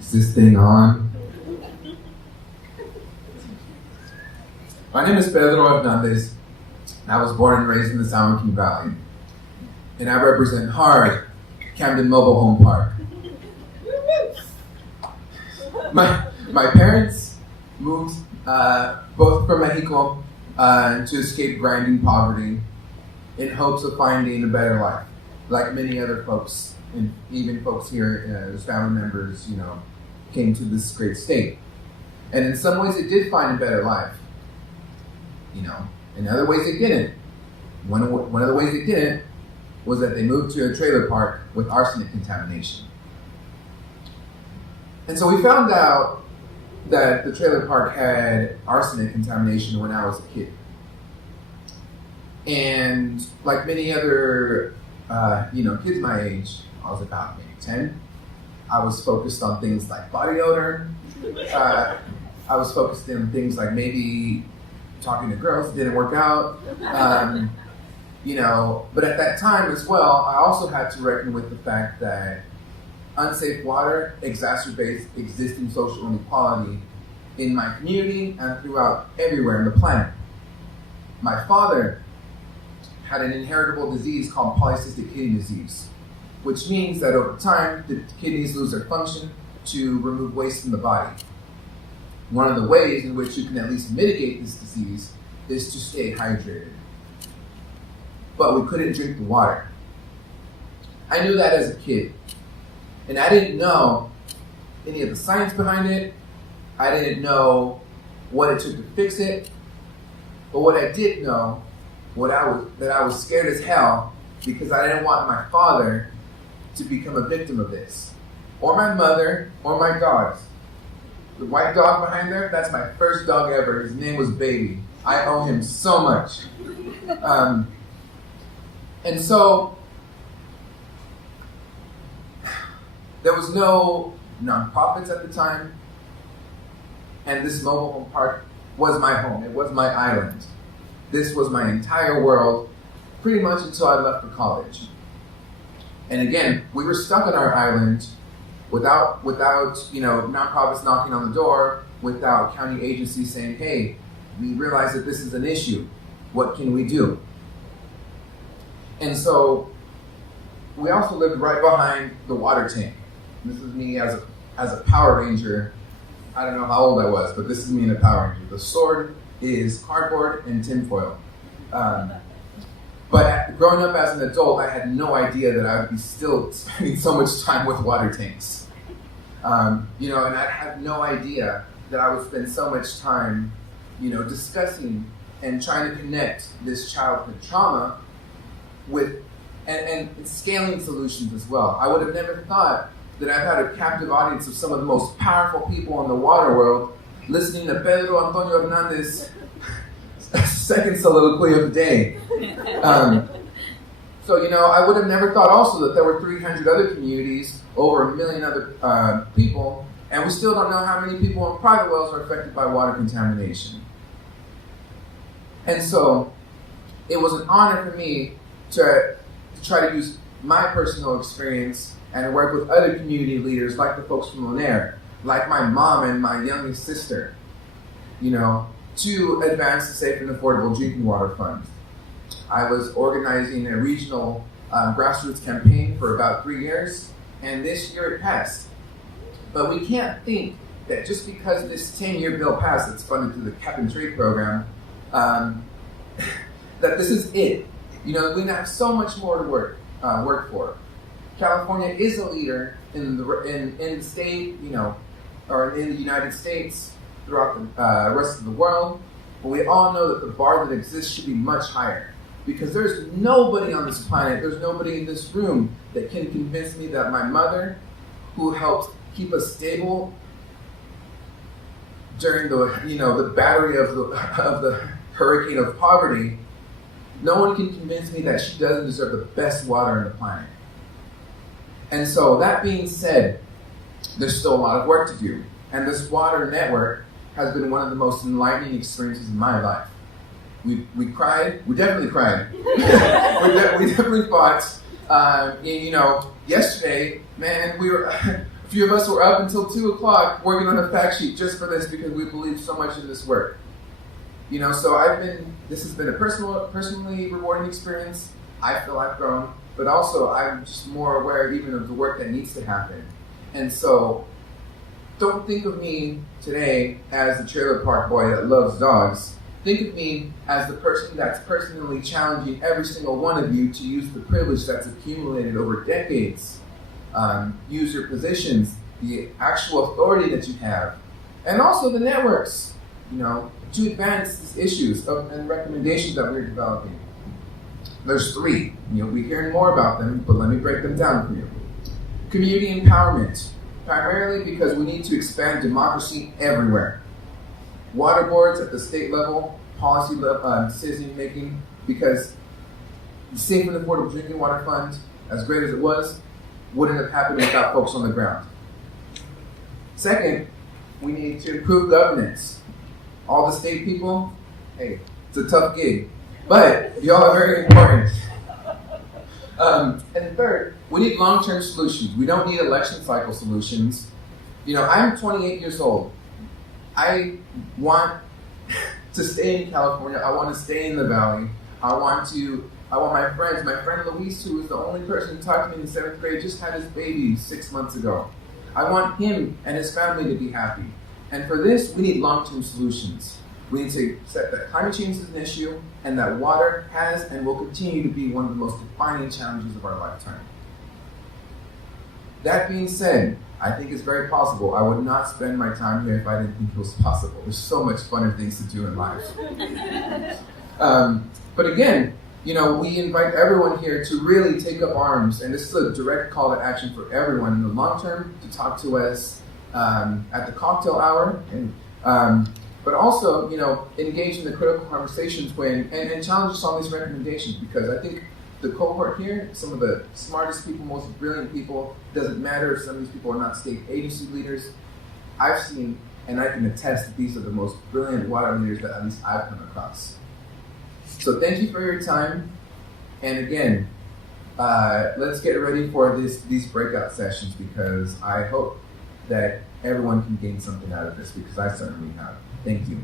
Is this thing on? My name is Pedro Hernandez, and I was born and raised in the San Joaquin Valley. And I represent HARD, Camden Mobile Home Park. My parents moved both from Mexico to escape grinding poverty in hopes of finding a better life, like many other folks, and even folks here as family members, came to this great state. And in some ways it did find a better life, In other ways it didn't. One of the ways it didn't was that they moved to a trailer park with arsenic contamination. And so we found out that the trailer park had arsenic contamination when I was a kid. And like many other, kids my age, I was about maybe 10. I was focused on things like body odor. I was focused on things like maybe talking to girls. It didn't work out. But at that time as well, I also had to reckon with the fact that unsafe water exacerbates existing social inequality in my community and throughout everywhere on the planet. My father had an inheritable disease called polycystic kidney disease, which means that over time, the kidneys lose their function to remove waste from the body. One of the ways in which you can at least mitigate this disease is to stay hydrated. But we couldn't drink the water. I knew that as a kid. And I didn't know any of the science behind it. I didn't know what it took to fix it. But what I did know, that I was scared as hell because I didn't want my father to become a victim of this. Or my mother, or my dogs. The white dog behind there, that's my first dog ever. His name was Baby. I owe him so much. And so, there was no nonprofits at the time, and this mobile home park was my home. It was my island. This was my entire world, pretty much until I left for college. And again, we were stuck on our island without nonprofits knocking on the door, without county agencies saying, hey, we realize that this is an issue. What can we do? And so we also lived right behind the water tank. This is me as a Power Ranger. I don't know how old I was, but this is me in a Power Ranger. The sword is cardboard and tinfoil. But growing up as an adult, I had no idea that I would be still spending so much time with water tanks. And I had no idea that I would spend so much time, discussing and trying to connect this childhood trauma with and scaling solutions as well. I would have never thought that I've had a captive audience of some of the most powerful people in the water world listening to Pedro Antonio Hernandez second soliloquy of the day. I would have never thought also that there were 300 other communities, over 1 million other people, and we still don't know how many people in private wells are affected by water contamination. And so it was an honor for me to try to use my personal experience and work with other community leaders like the folks from Lanier, like my mom and my youngest sister, to advance the safe and affordable drinking water fund. I was organizing a regional grassroots campaign for about 3 years, and this year it passed. But we can't think that just because this 10-year bill passed that's funded through the cap and trade program, that this is it. We have so much more to work for. California is a leader in the state, or in the United States, throughout the rest of the world. But we all know that the bar that exists should be much higher. Because there's nobody on this planet, there's nobody in this room that can convince me that my mother, who helped keep us stable during the battery of the hurricane of poverty, no one can convince me that she doesn't deserve the best water on the planet. And so that being said, there's still a lot of work to do. And this water network has been one of the most enlightening experiences in my life. We cried. We definitely cried. we definitely fought. Yesterday, man, A few of us were up until 2 o'clock working on a fact sheet just for this because we believe so much in this work. So this has been a personally rewarding experience. I feel I've grown, but also I'm just more aware even of the work that needs to happen. And so don't think of me today as the trailer park boy that loves dogs. Think of me as the person that's personally challenging every single one of you to use the privilege that's accumulated over decades. Use your positions, the actual authority that you have, and also the networks, to advance these issues and recommendations that we're developing. There's 3. You'll be hearing more about them, but let me break them down for you. Community empowerment, primarily because we need to expand democracy everywhere. Water boards at the state level, policy level, decision making, because the Safe and Affordable Drinking Water Fund, as great as it was, wouldn't have happened without folks on the ground. Second, we need to improve governance. All the state people, hey, it's a tough gig, but y'all are very important. And third, we need long-term solutions. We don't need election cycle solutions. I'm 28 years old. I want to stay in California. I want to stay in the Valley. I want my friends. My friend Luis, who was the only person who talked to me in the 7th grade, just had his baby 6 months ago. I want him and his family to be happy. And for this, we need long-term solutions. We need to accept that climate change is an issue and that water has and will continue to be one of the most defining challenges of our lifetime. That being said, I think it's very possible. I would not spend my time here if I didn't think it was possible. There's so much funner things to do in life. But again, we invite everyone here to really take up arms, and this is a direct call to action for everyone in the long term to talk to us at the cocktail hour, but also, engage in the critical conversations and challenge us on these recommendations, because I think the cohort here, some of the smartest people, most brilliant people, doesn't matter if some of these people are not state agency leaders. I've seen, and I can attest that these are the most brilliant water leaders that at least I've come across. So thank you for your time. And again, let's get ready for these breakout sessions, because I hope that everyone can gain something out of this, because I certainly have. Thank you.